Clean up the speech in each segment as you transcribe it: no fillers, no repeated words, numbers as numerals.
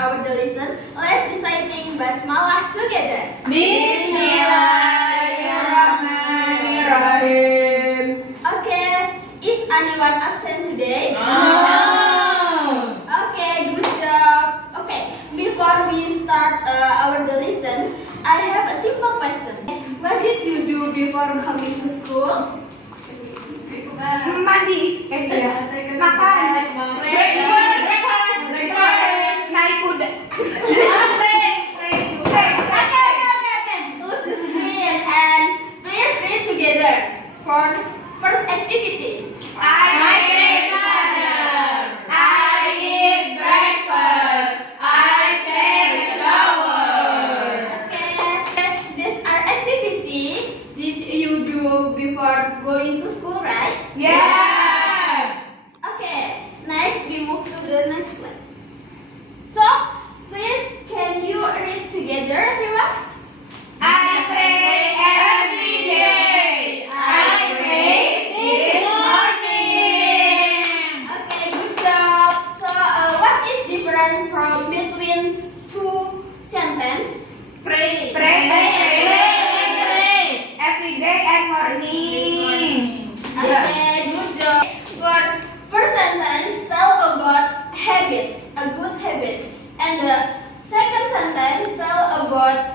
our lesson. Let's reciting basmalah together. Bismillahirrahmanirrahim. Okay, is anyone absent today? No. Okay, good job. Okay, before we start our lesson, I have a simple question. What did you do before coming to school? Mandi. Iya. Makan. Breakfast. Naik kuda. Okay. Close the screen and please read together for first activity. I take water. I eat breakfast. I take a shower. Okay. These are activity did you do before going to school, right? Yes. Okay. Next we move to the next slide. So please can you read together, everyone? I pray every day. I pray this morning. Okay, good job. So what is different from between two sentences? Pray every day and morning. Okay, good job. For first sentence, tell about habit, a good habit, and the second sentence tell about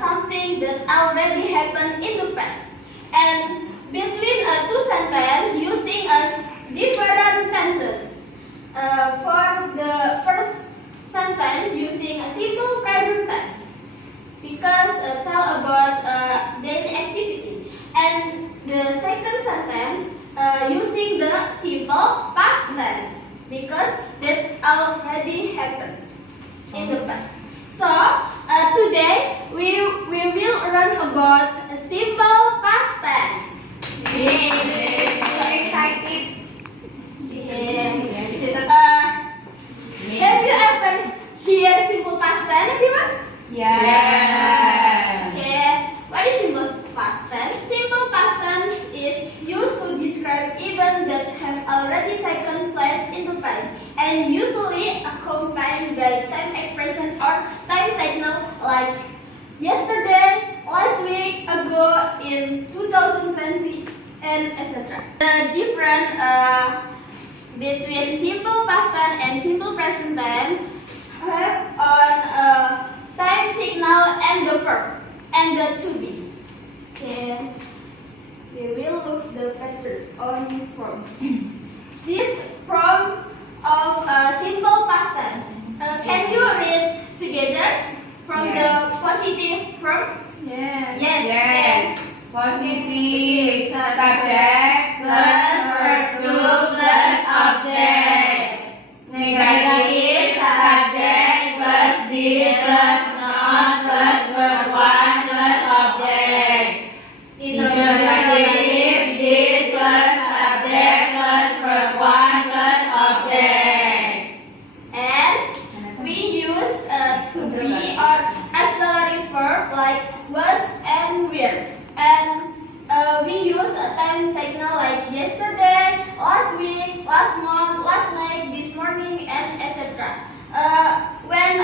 something that already happened in the past. And between two sentences, using different tenses. For the first sentence, using a simple present tense, because tell about daily activity. And the second sentence using the simple past tense, because that already happens in the past. So today we will learn about a simple past tense. So excited. Have you ever heard simple past tense, everyone? Yes. Okay, what is simple past tense? Simple past tense is used to describe events that have already taken place in the past and usually accompanied by time expression or time signal like yesterday, last week, ago, in 2020, and etc. The difference between simple past tense and simple present tense have on time signal and the verb and the to be. Okay, we will look the pattern on forms. This form of simple past tense. Can you read together from the positive verb? Yes. Yes. Positive subject plus verb to plus object. Negative subject plus did plus not plus verb one plus object. Interrogative did plus subject plus verb one plus object. And we use to be or auxiliary verb like was and were. And we use a time signal like yesterday, last week, last month, last night, this morning, and etc. When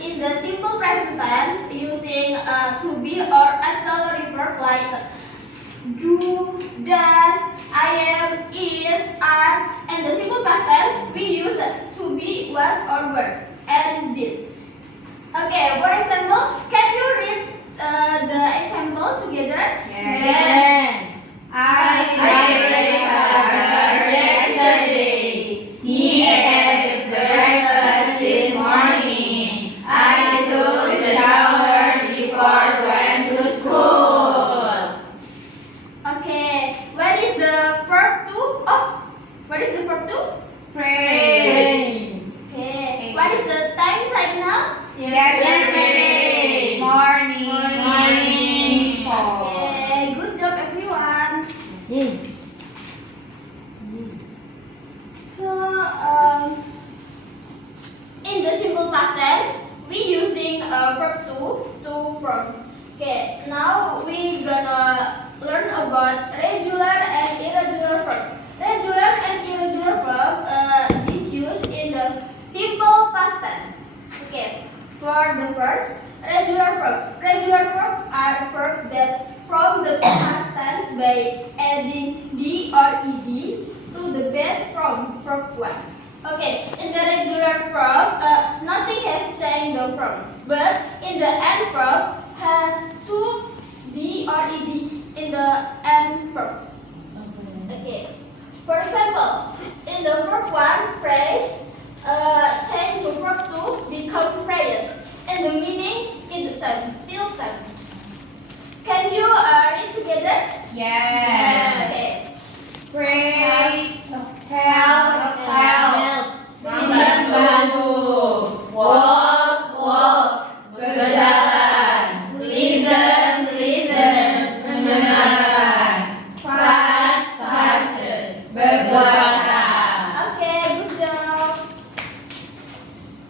in the simple present tense, using to be or auxiliary verb like do, does, I am, is, are, and the simple past tense we use to be, was, or were, and did. Okay, for example, can you read the example together? Yes. I played father yesterday. He had breakfast this morning. I took the shower before going to school. Okay, what is the verb to? Oh, what is the verb to? Pray. Okay, what is the time signal? Yesterday. Morning. Okay, good job everyone. Yes. So, in the simple past tense, we using verb to from. Okay, now we gonna learn about regular and irregular verb. Regular and irregular verb is used in the simple past tense. Okay, First, regular verbs. Regular verbs are verbs that form the past tense by adding d or ed to the base from verb 1. Okay, in the regular verb, nothing has changed the form, but in the end verb has two d or ed in the end verb. Okay, for example, in the verb 1, pray, change to verb 2 become prayer, and the meaning is the same, still same. Can you read together? Yes. Okay. Pray, help, membantu, walk, berjalan, listen, mendengarkan, fast, berpuasa. Okay, good job.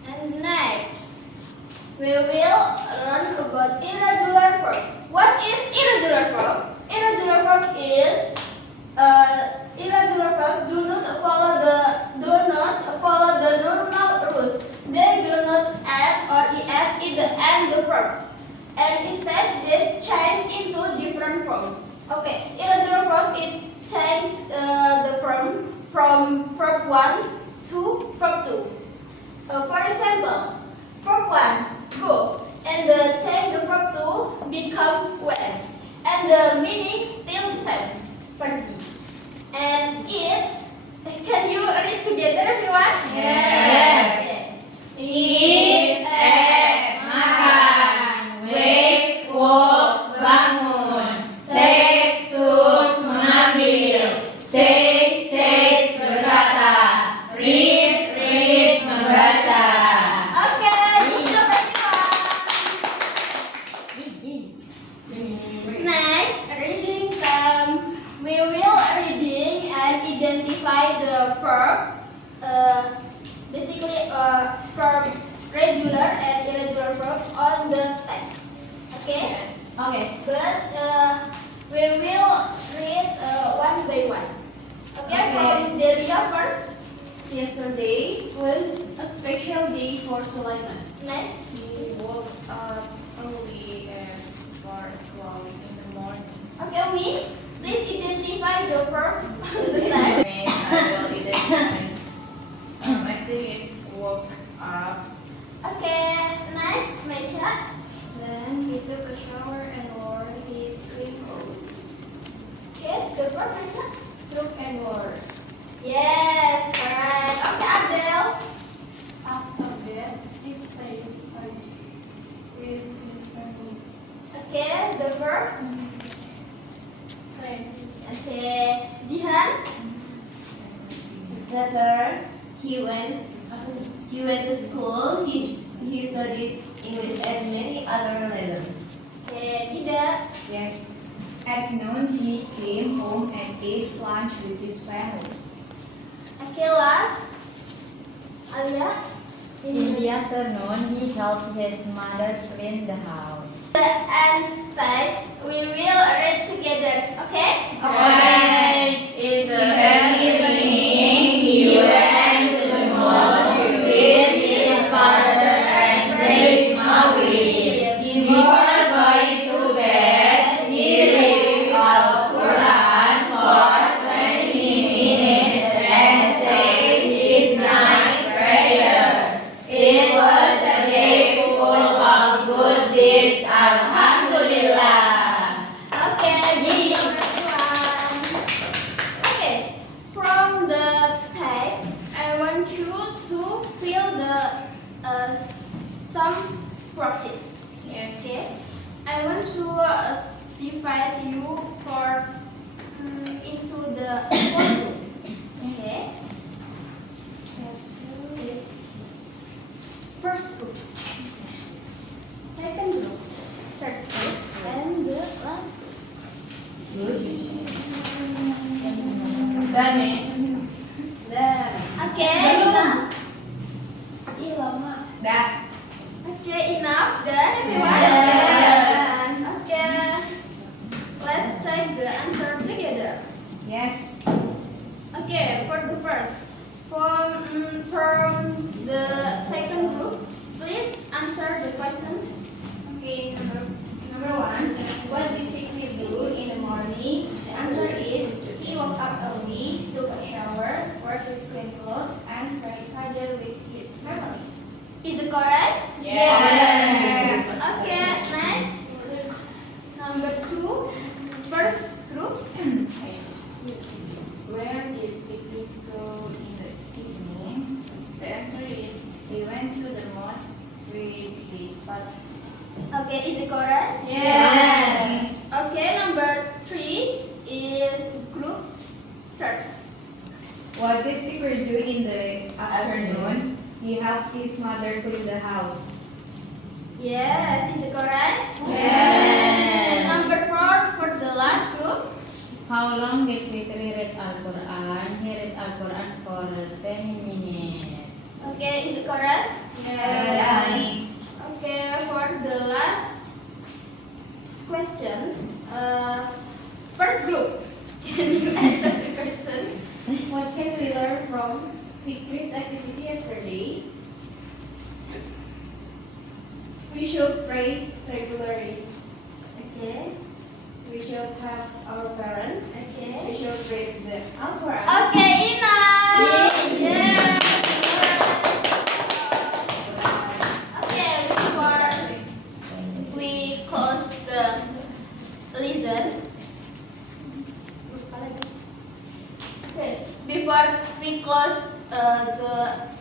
And next, we will learn about irregular verb. What is irregular verb? Irregular verb is irregular verb do not follow the normal rules. They do not add or ed in the end the verb, and instead they change into different form. Okay, irregular verb it change the form from verb 1 to verb 2. For example, verb 1 go, and the change the verb 2 become went, and the meaning still the same, pergi. And eat, can you read together everyone? Yes. Eat, makan, wake, walk, bangun, take, took, mengambil, say, berkata, read, membaca. Okay, good job everyone. Next, reading time. We will reading and identify the verb. Basically, verb regular and irregular verb on the text. Okay? Yes. Okay. But we will read one by one. Okay? Okay. From Delia first. Yesterday was a special day for Sulaiman. Next. He woke up early at 4 o'clock in the morning. Okay, me. Please identify the verbs on the text. Then I will identify. I think it's woke up. Okay. Next, Mesha. Then he took a shower and wore his clean clothes. Okay, the verb Mesha. Took and wore. Yes, correct. Okay, Abdel. After that, he played with his family. Okay, the verb. Played. Okay, Jihan. Later, he went to school. He studied English and many other lessons. Okay, Ida. Yes. At noon, he came home and ate lunch with his family. Okay, last. Alia. In the afternoon, he helped his mother clean the house. The end text we will read together. Okay? Okay. In the evening, he went to the mosque with his father and prayed Maghrib. Before going to bed, he read Al-Quran for 20 minutes and said his night prayer. It was a day full of good deeds. Alhamdulillah. Okay, good job, everyone. Okay, from the text, I want you to fill the some worksheet. Yes. Okay, I want to divide you for into the four group. Okay. Yes. First group, second group, third group, and the last group. Done, Miss. Okay, enough. Dah. Okay, enough. Done, everyone. Yes. Okay. Let's check the answer together. Yes. Okay, for the first, from the second group, please answer the question and pray Fajr with his family. Is it correct? Yes. Okay, next. Number 2, first group. Where did Fikri go in the evening? The answer is he went to the mosque with his father. Okay, is it correct? Yes. Okay, number 3 is group third. What did Peter do in the afternoon? He helped his mother clean the house. Yes, is it correct? Yes. And number 4 for the last group. How long did Fitri read Al-Quran? He read Al-Quran for 20 minutes. Okay, is it correct? Yes. Okay, for the last question, first group. Can you answer the question? What can we learn from Fikri's activity yesterday? We should pray regularly. Okay. We should help our parents. We Okay. should read the Al-Quran. Okay, enough. Yay. Okay, before we close the lesson. Okay, before we close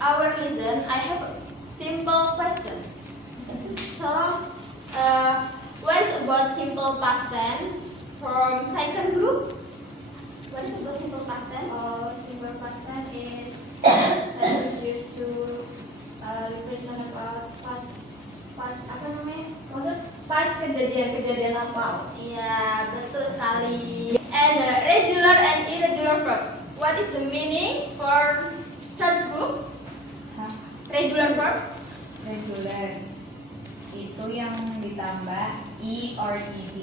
our lesson, I have a simple question. So, what is about simple past tense from second group? What is about simple past tense? Simple past tense is used to represent about past apa namanya? Maksud pas kejadian-kejadian lampau. Iya, betul sekali. And regular and irregular verb. What is the meaning for third group? Hah? Regular verb? Regular. Itu yang ditambah E or ED.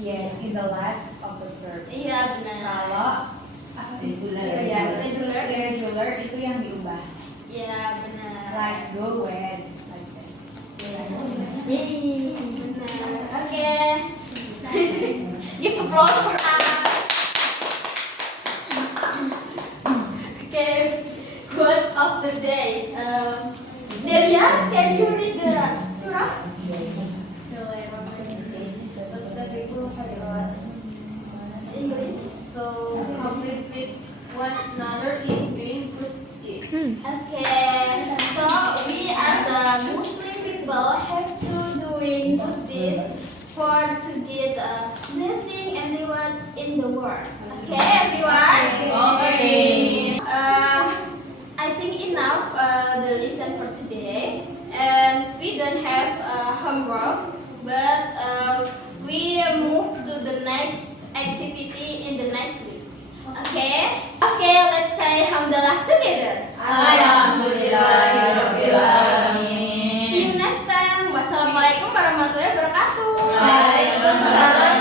Yes, in the last of the verb. Iya, benar. Kalau apa irregular itu yang diubah. Iya, benar. Like go when. Like that. Benar. Oke. Give applause for us. Okay, quotes of the day. Delia, can you read the surah? English. So complete with one another in doing good deeds. Okay, so we as a Muslim people have to doing good deeds for to get a blessing everyone in the world. Okay, everyone. Okay. I think enough the lesson for today, and we don't have homework, but we move to the next activity in the next week. Okay? Okay, let's say Alhamdulillah together. Alhamdulillahirobbilalamin. See you next time. Wassalamualaikum warahmatullahi wabarakatuh. Waalaikumsalam.